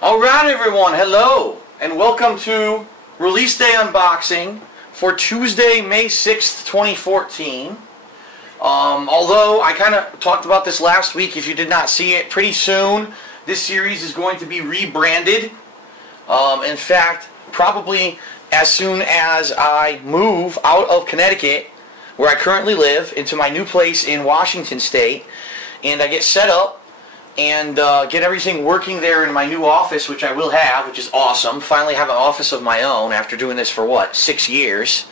Alright everyone, hello, and welcome to Release Day Unboxing for Tuesday, May 6th, 2014. Although I kind of talked about this last week, if you did not see it, pretty soon this series is going to be rebranded. In fact, probably as soon as I move out of Connecticut, where I currently live, into my new place in Washington State, and I get set up and get everything working there in my new office, which I will have, which is awesome. Finally have an office of my own after doing this for, what, 6 years.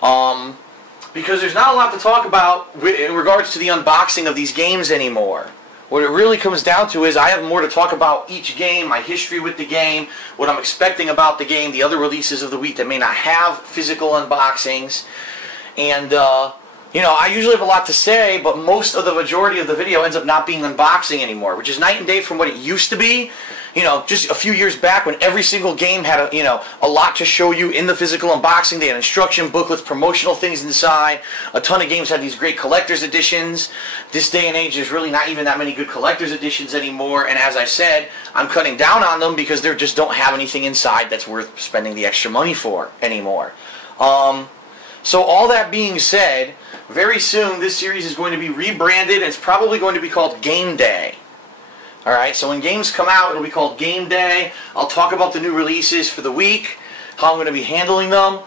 Because there's not a lot to talk about in regards to the unboxing of these games anymore. What it really comes down to is I have more to talk about each game, my history with the game, what I'm expecting about the game, the other releases of the week that may not have physical unboxings. And, you know, I usually have a lot to say, but most of the majority of the video ends up not being unboxing anymore, which is night and day from what it used to be. You know, just a few years back when every single game had a lot to show you in the physical unboxing. They had instruction booklets, promotional things inside. A ton of games had these great collector's editions. This day and age, there's really not even that many good collector's editions anymore. And as I said, I'm cutting down on them because they just don't have anything inside that's worth spending the extra money for anymore. So all that being said, very soon this series is going to be rebranded, and it's probably going to be called Game Day. Alright, so when games come out, it'll be called Game Day. I'll talk about the new releases for the week, how I'm going to be handling them.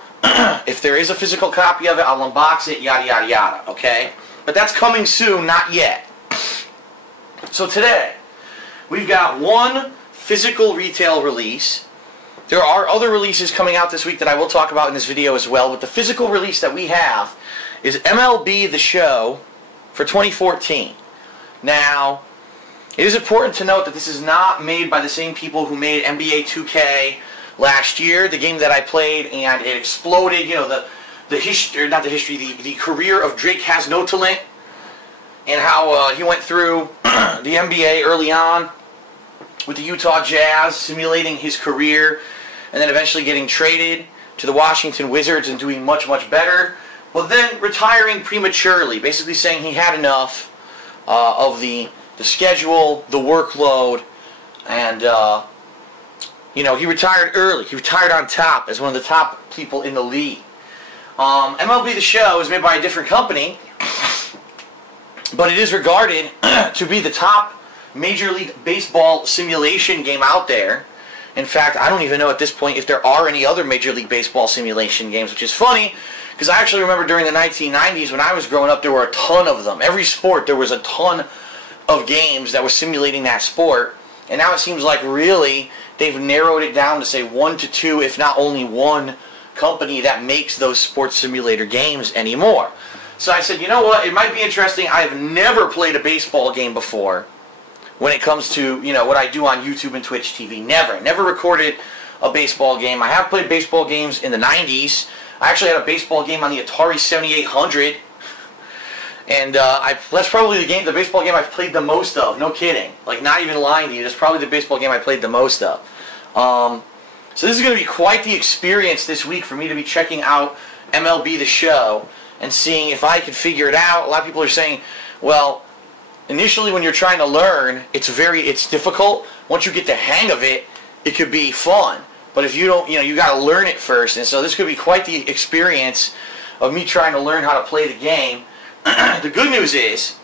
If there is a physical copy of it, I'll unbox it, yada yada yada, okay? But that's coming soon, not yet. So today, we've got one physical retail release. There are other releases coming out this week that I will talk about in this video as well, but the physical release that we have is Mlb the Show for 2014. Now, it is important to note that this is not made by the same people who made NBA 2K last year, the game that I played, and it exploded, you know, the career of Drake Has No Talent, and how he went through the NBA early on with the Utah Jazz, simulating his career, and then eventually getting traded to the Washington Wizards and doing much, much better, but then retiring prematurely, basically saying he had enough of the schedule, the workload, and, you know, he retired early. He retired on top as one of the top people in the league. Mlb the Show is made by a different company, but it is regarded to be the top Major League Baseball simulation game out there. In fact, I don't even know at this point if there are any other Major League Baseball simulation games, which is funny, because I actually remember during the 1990s when I was growing up, there were a ton of them. Every sport, there was a ton of games that were simulating that sport, and now it seems like really they've narrowed it down to say 1 to 2, if not only one company that makes those sports simulator games anymore. So I said, you know what, it might be interesting. I've never played a baseball game before. When it comes to, you know, what I do on YouTube and Twitch TV, never recorded a baseball game. I have played baseball games in the 90s. I actually had a baseball game on the Atari 7800, and that's probably the baseball game I've played the most of. No kidding, like not even lying to you. That's probably the baseball game I played the most of. So this is going to be quite the experience this week for me to be checking out Mlb the Show and seeing if I can figure it out. A lot of people are saying, well, initially, when you're trying to learn, it's difficult. Once you get the hang of it, it could be fun. But if you don't, you know, you got to learn it first. And so this could be quite the experience of me trying to learn how to play the game. The good news is,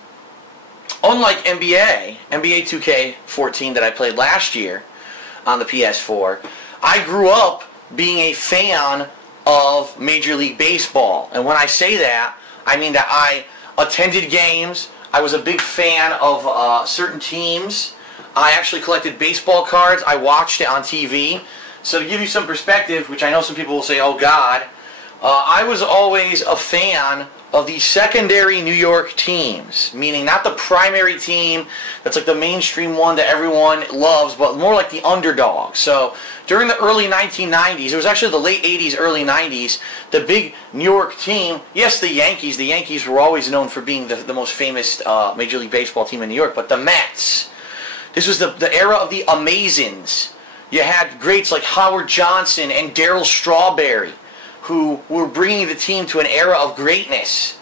unlike NBA 2K14 that I played last year on the PS4, I grew up being a fan of Major League Baseball. And when I say that, I mean that I attended games. I was a big fan of certain teams. I actually collected baseball cards. I watched it on TV. So to give you some perspective, which I know some people will say, oh God, I was always a fan of the secondary New York teams, meaning not the primary team that's like the mainstream one that everyone loves, but more like the underdog. So during the early 1990s, it was actually the late 80s, early 90s, the big New York team, yes, the Yankees were always known for being the most famous Major League Baseball team in New York, but the Mets, this was the era of the Amazins. You had greats like Howard Johnson and Darryl Strawberry, who were bringing the team to an era of greatness,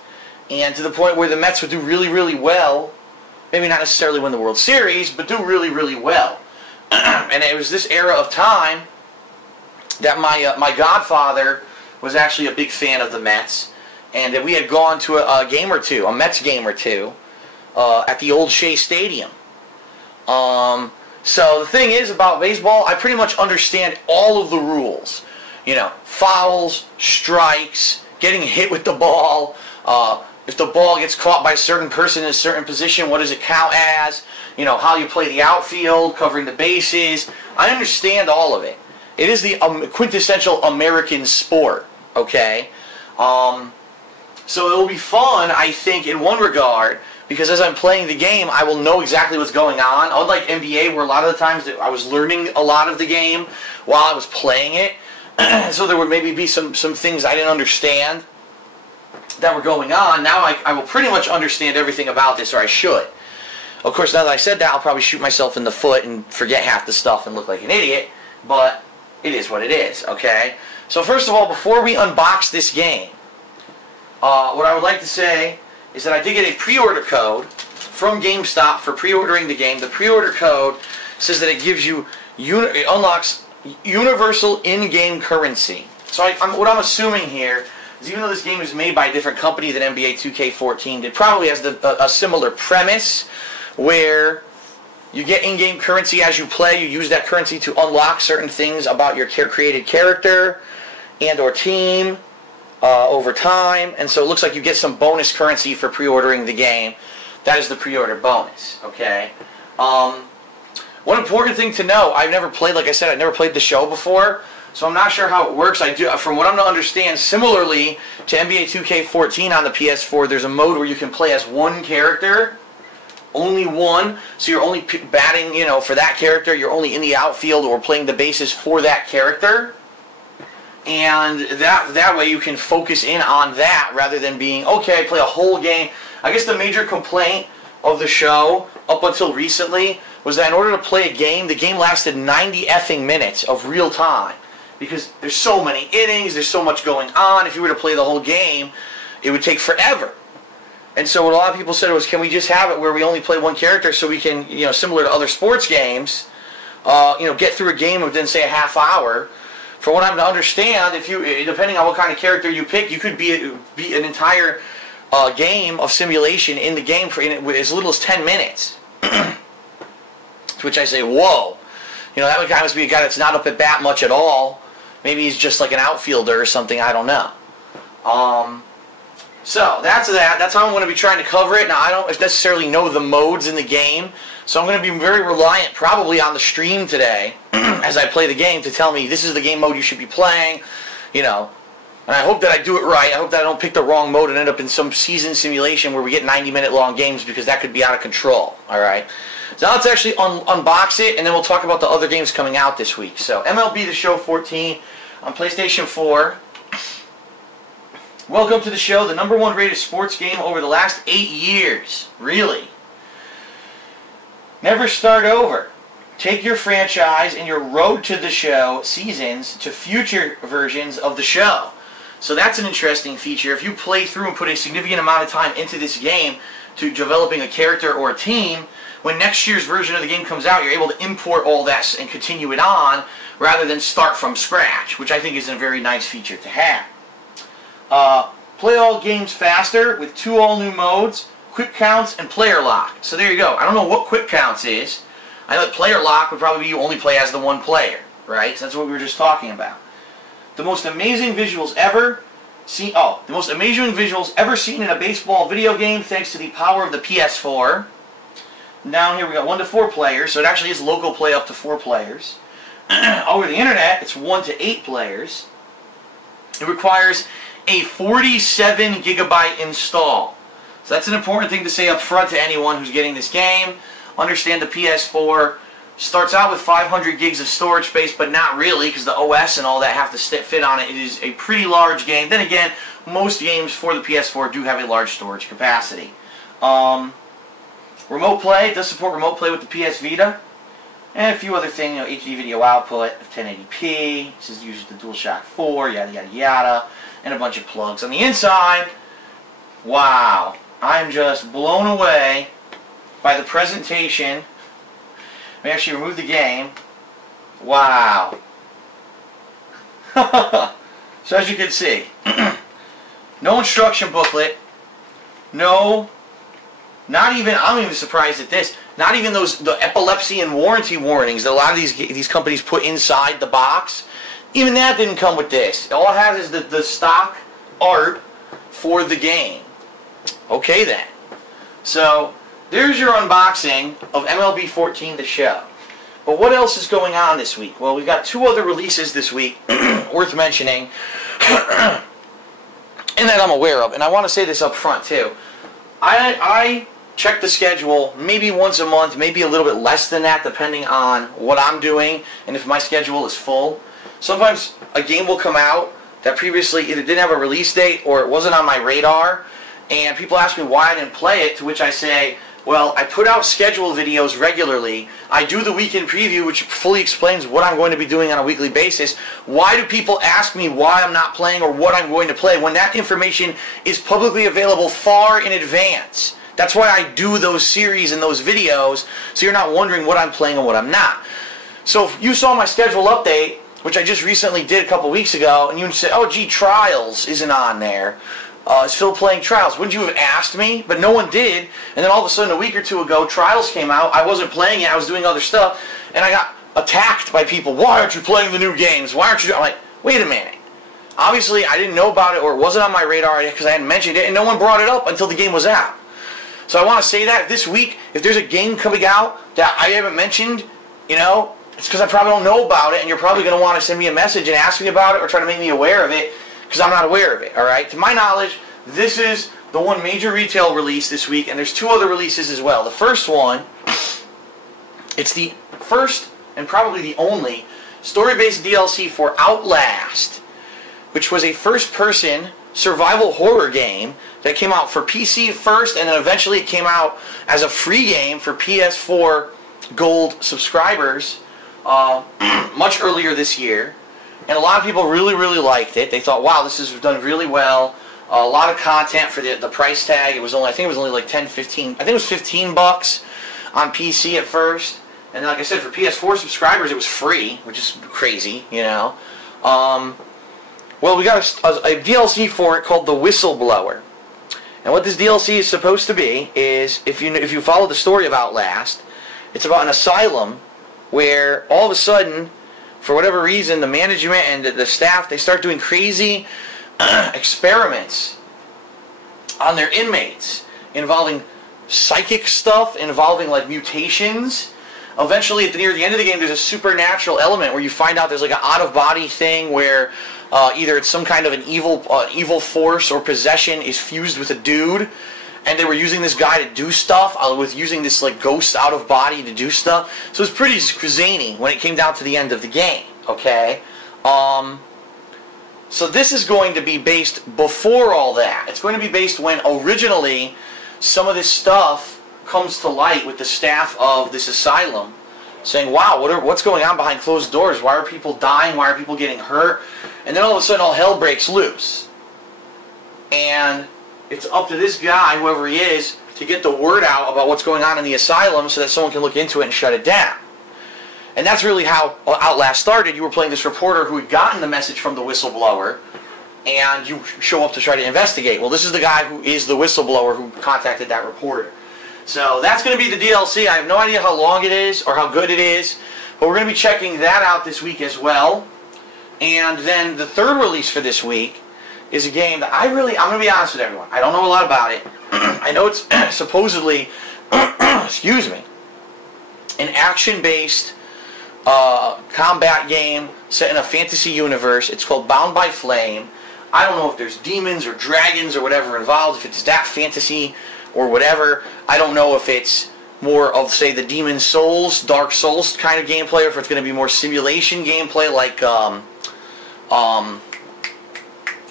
and to the point where the Mets would do really, really well. Maybe not necessarily win the World Series, but do really, really well. And it was this era of time that my godfather was actually a big fan of the Mets, and that we had gone to a game or two, a Mets game or two, at the old Shea Stadium. So the thing is about baseball, I pretty much understand all of the rules. You know, fouls, strikes, getting hit with the ball. If the ball gets caught by a certain person in a certain position, what does it count as? You know, how you play the outfield, covering the bases. I understand all of it. It is the quintessential American sport, okay? So it will be fun, I think, in one regard, because as I'm playing the game, I will know exactly what's going on. Unlike NBA, where a lot of the times I was learning a lot of the game while I was playing it, so there would maybe be some things I didn't understand that were going on. Now I will pretty much understand everything about this, or I should. Of course, now that I said that, I'll probably shoot myself in the foot and forget half the stuff and look like an idiot, but it is what it is, okay? So first of all, before we unbox this game, what I would like to say is that I did get a pre-order code from GameStop for pre-ordering the game. The pre-order code says that it gives you, it unlocks universal in-game currency. So what I'm assuming here is, even though this game is made by a different company than NBA 2K14, it probably has a similar premise where you get in-game currency as you play. You use that currency to unlock certain things about your created character and or team over time. And so it looks like you get some bonus currency for pre-ordering the game. That is the pre-order bonus, okay? One important thing to know, I've never played, like I said, I've never played the show before, so I'm not sure how it works. I do, from what I'm to understand, similarly to NBA 2K14 on the PS4, there's a mode where you can play as one character, only one, so you're only batting, you know, for that character, you're only in the outfield or playing the bases for that character, and that way you can focus in on that rather than being, okay, I play a whole game. I guess the major complaint of the show, up until recently, was that in order to play a game, the game lasted 90 effing minutes of real time. Because there's so many innings, there's so much going on. If you were to play the whole game, it would take forever. And so what a lot of people said was, can we just have it where we only play one character so we can, you know, similar to other sports games, you know, get through a game within, say, a half hour. For what I'm to understand, if you, depending on what kind of character you pick, you could be an entire game of simulation in the game for as little as 10 minutes. To which I say, whoa. You know, that would kind of be a guy that's not up at bat much at all. Maybe he's just like an outfielder or something, I don't know. So, that's that. That's how I'm going to be trying to cover it. Now, I don't necessarily know the modes in the game, so I'm going to be very reliant probably on the stream today as I play the game to tell me this is the game mode you should be playing, you know. And I hope that I do it right. I hope that I don't pick the wrong mode and end up in some season simulation where we get 90-minute long games, because that could be out of control, alright? So now let's actually unbox it, and then we'll talk about the other games coming out this week. So, MLB The Show 14 on PlayStation 4. Welcome to the show, the #1 rated sports game over the last 8 years. Really. Never start over. Take your franchise and your road to the show seasons to future versions of the show. So that's an interesting feature. If you play through and put a significant amount of time into this game to developing a character or a team, when next year's version of the game comes out, you're able to import all that and continue it on rather than start from scratch, which I think is a very nice feature to have. Play all games faster with 2 all-new modes, Quick Counts and Player Lock. So there you go. I don't know what Quick Counts is. I know that Player Lock would probably be you only play as the one player, right? So that's what we were just talking about. The most amazing visuals ever seen. Oh, the most amazing visuals ever seen in a baseball video game, thanks to the power of the PS4. Down here we got 1 to 4 players, so it actually is local play up to 4 players. Over the internet, it's 1 to 8 players. It requires a 47 gigabyte install. So that's an important thing to say up front to anyone who's getting this game. Understand the PS4 starts out with 500 gigs of storage space, but not really, because the OS and all that have to fit on it. It is a pretty large game. Then again, most games for the PS4 do have a large storage capacity. Remote play, it does support remote play with the PS Vita. And a few other things, you know, HD video output of 1080p. This is uses the DualShock 4, yada yada yada. And a bunch of plugs. On the inside, wow, I'm just blown away by the presentation Let me actually remove the game. Wow. So as you can see, no instruction booklet, no, not even, I'm even surprised at this, not even the epilepsy and warranty warnings that a lot of these companies put inside the box. Even that didn't come with this. All it has is the stock art for the game. Okay then. So there's your unboxing of MLB 14 The Show. But what else is going on this week? Well, we've got 2 other releases this week worth mentioning and that I'm aware of. And I want to say this up front too. I check the schedule maybe once a month, maybe a little bit less than that depending on what I'm doing and if my schedule is full. Sometimes a game will come out that previously either didn't have a release date or it wasn't on my radar, and people ask me why I didn't play it, to which I say, well, I put out scheduled videos regularly. I do the weekend preview, which fully explains what I'm going to be doing on a weekly basis. Why do people ask me why I'm not playing or what I'm going to play when that information is publicly available far in advance? That's why I do those series and those videos, so you're not wondering what I'm playing and what I'm not. So if you saw my schedule update, which I just recently did a couple weeks ago, and you would say, oh gee, Trials isn't on there. Is Phil playing Trials? Wouldn't you have asked me? But no one did. And then all of a sudden, a week or 2 ago, Trials came out. I wasn't playing it. I was doing other stuff. And I got attacked by people. Why aren't you playing the new games? Why aren't you? I'm like, wait a minute. Obviously, I didn't know about it or it wasn't on my radar because I hadn't mentioned it. And no one brought it up until the game was out. So I want to say that this week, if there's a game coming out that I haven't mentioned, you know, it's because I probably don't know about it. And you're probably going to want to send me a message and ask me about it or try to make me aware of it. Because I'm not aware of it, alright? To my knowledge, this is the one major retail release this week, and there's 2 other releases as well. The first one, it's the first and probably the only story-based DLC for Outlast, which was a first-person survival horror game that came out for PC first, and then eventually it came out as a free game for PS4 Gold subscribers much earlier this year. And a lot of people really, really liked it. They thought, wow, this is done really well. A lot of content for the price tag. It was only, I think it was only like 10, 15. I think it was $15 on PC at first. And like I said, for PS4 subscribers, it was free, which is crazy, you know. Well, we got a DLC for it called the Whistleblower. And what this DLC is supposed to be is, if you follow the story of Outlast, it's about an asylum where all of a sudden, for whatever reason, the management and the staff, they start doing crazy experiments on their inmates involving psychic stuff, involving like mutations. Eventually, near the end of the game, there's a supernatural element where you find out there's like an out-of-body thing where either it's some kind of an evil force or possession is fused with a dude, and they were using this guy to do stuff with using this like ghost out of body to do stuff. So it's pretty zany when it came down to the end of the game. Okay, so this is going to be based before all that. It's going to be based when originally some of this stuff comes to light with the staff of this asylum, saying, "Wow, what's going on behind closed doors? Why are people dying? Why are people getting hurt?" And then all of a sudden, all hell breaks loose, and it's up to this guy, whoever he is, to get the word out about what's going on in the asylum so that someone can look into it and shut it down. And that's really how Outlast started. You were playing this reporter who had gotten the message from the whistleblower, and you show up to try to investigate. Well, this is the guy who is the whistleblower who contacted that reporter. So that's going to be the DLC. I have no idea how long it is or how good it is, but we're going to be checking that out this week as well. And then the third release for this week is a game that I'm going to be honest with everyone, I don't know a lot about it. I know it's supposedly, excuse me, an action-based combat game set in a fantasy universe. It's called Bound by Flame. I don't know if there's demons or dragons or whatever involved, if it's that fantasy or whatever. I don't know if it's more of, say, the Demon Souls, Dark Souls kind of gameplay, or if it's going to be more simulation gameplay like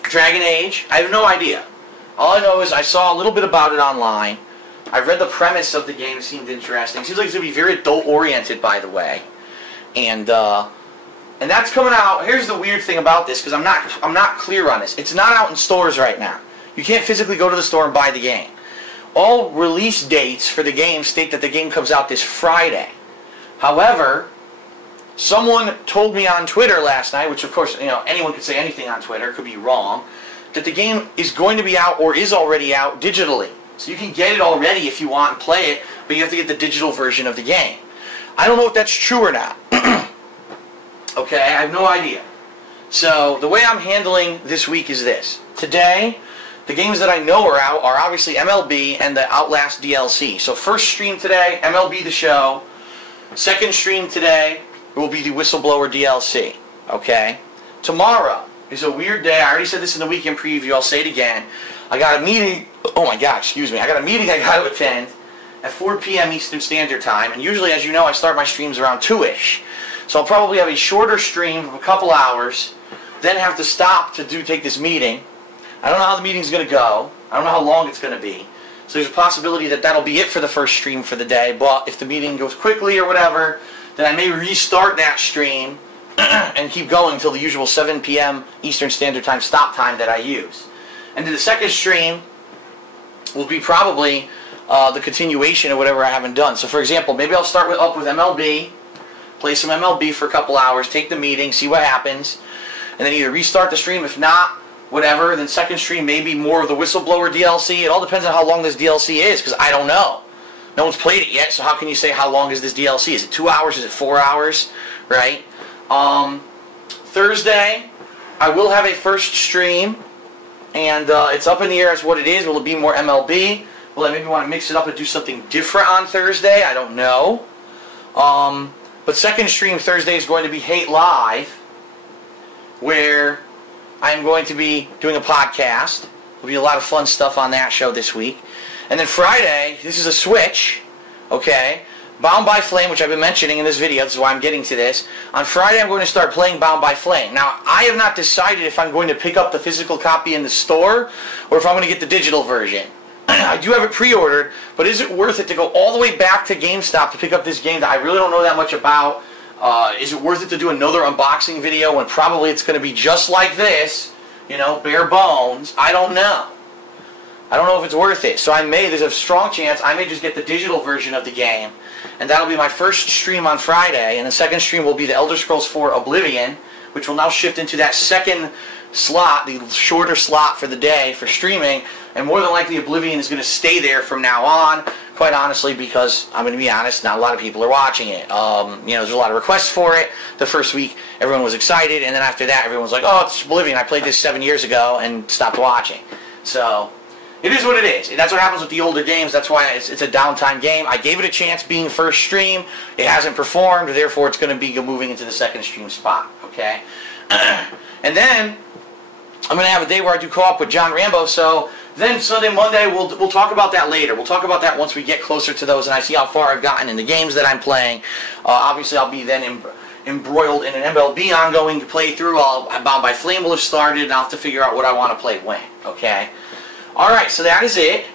Dragon Age. I have no idea. All I know is I saw a little bit about it online. I read the premise of the game. It seemed interesting. Seems like it's going to be very adult-oriented, by the way. And that's coming out. Here's the weird thing about this, because I'm not clear on this. It's not out in stores right now. You can't physically go to the store and buy the game. All release dates for the game state that the game comes out this Friday. However, someone told me on Twitter last night, which of course, anyone could say anything on Twitter, could be wrong, that the game is going to be out or is already out digitally. So you can get it already if you want and play it, but you have to get the digital version of the game. I don't know if that's true or not. Okay, I have no idea. So the way I'm handling this week is this. Today, the games that I know are out are obviously MLB and the Outlast DLC. So first stream today, MLB the Show. Second stream today will be the Whistleblower DLC. Okay? Tomorrow is a weird day. I already said this in the weekend preview. I'll say it again. I got a meeting. Oh my God, excuse me. I got a meeting I got to attend at 4 p.m. Eastern Standard Time. And usually, as you know, I start my streams around 2-ish. So I'll probably have a shorter stream of a couple hours, then have to stop to take this meeting. I don't know how the meeting's going to go. I don't know how long it's going to be. So there's a possibility that that'll be it for the first stream for the day. But if the meeting goes quickly or whatever, then I may restart that stream and keep going until the usual 7 p.m. Eastern Standard Time stop time that I use. And then the second stream will be probably the continuation of whatever I haven't done. So for example, maybe I'll start up with MLB, play some MLB for a couple hours, take the meeting, see what happens, and then either restart the stream. If not, whatever, then second stream maybe more of the Whistleblower DLC. It all depends on how long this DLC is, because I don't know. No one's played it yet, so how can you say how long is this DLC? Is it 2 hours? Is it 4 hours? Right? Thursday, I will have a first stream, and it's up in the air as what it is. Will it be more MLB? Will I maybe want to mix it up and do something different on Thursday? I don't know. But second stream Thursday is going to be Hate Live, where I'm going to be doing a podcast. There'll be a lot of fun stuff on that show this week. And then Friday, this is a switch, okay? Bound by Flame, which I've been mentioning in this video. This is why I'm getting to this. On Friday, I'm going to start playing Bound by Flame. Now, I have not decided if I'm going to pick up the physical copy in the store or if I'm going to get the digital version. I do have it pre-ordered, but is it worth it to go all the way back to GameStop to pick up this game that I really don't know that much about? Is it worth it to do another unboxing video when probably it's going to be just like this, bare bones? I don't know. I don't know if it's worth it. So there's a strong chance I may just get the digital version of the game, and that'll be my first stream on Friday, and the second stream will be the Elder Scrolls 4 Oblivion, which will now shift into that second slot, the shorter slot for the day for streaming, and more than likely Oblivion is going to stay there from now on, quite honestly, because I'm going to be honest, not a lot of people are watching it. There's a lot of requests for it. The first week, everyone was excited, and then after that, everyone was like, oh, it's Oblivion. I played this 7 years ago and stopped watching. So it is what it is. That's what happens with the older games. That's why it's a downtime game. I gave it a chance being first stream. It hasn't performed, therefore it's going to be moving into the second stream spot, okay? And then I'm going to have a day where I do co-op with John Rambo, so then Sunday, Monday, we'll talk about that later. We'll talk about that once we get closer to those and I see how far I've gotten in the games that I'm playing. Obviously, I'll be then embroiled in an MLB ongoing playthrough. Bound by Flame will have started, and I'll have to figure out what I want to play when, okay? Alright, so that is it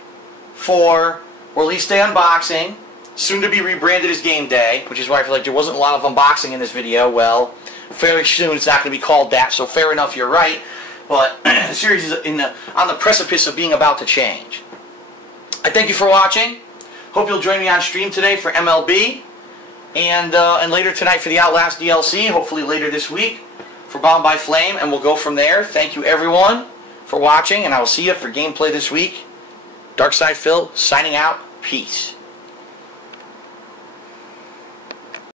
for Release Day Unboxing, soon to be rebranded as Game Day, which is why I feel like there wasn't a lot of unboxing in this video. Well, fairly soon it's not going to be called that, so fair enough, you're right. But the series is on the precipice of being about to change. I thank you for watching. Hope you'll join me on stream today for MLB, and later tonight for the Outlast DLC, hopefully later this week for Bound by Flame, and we'll go from there. Thank you everyone for watching, and I will see you for gameplay this week. Darkside Phil, signing out. Peace.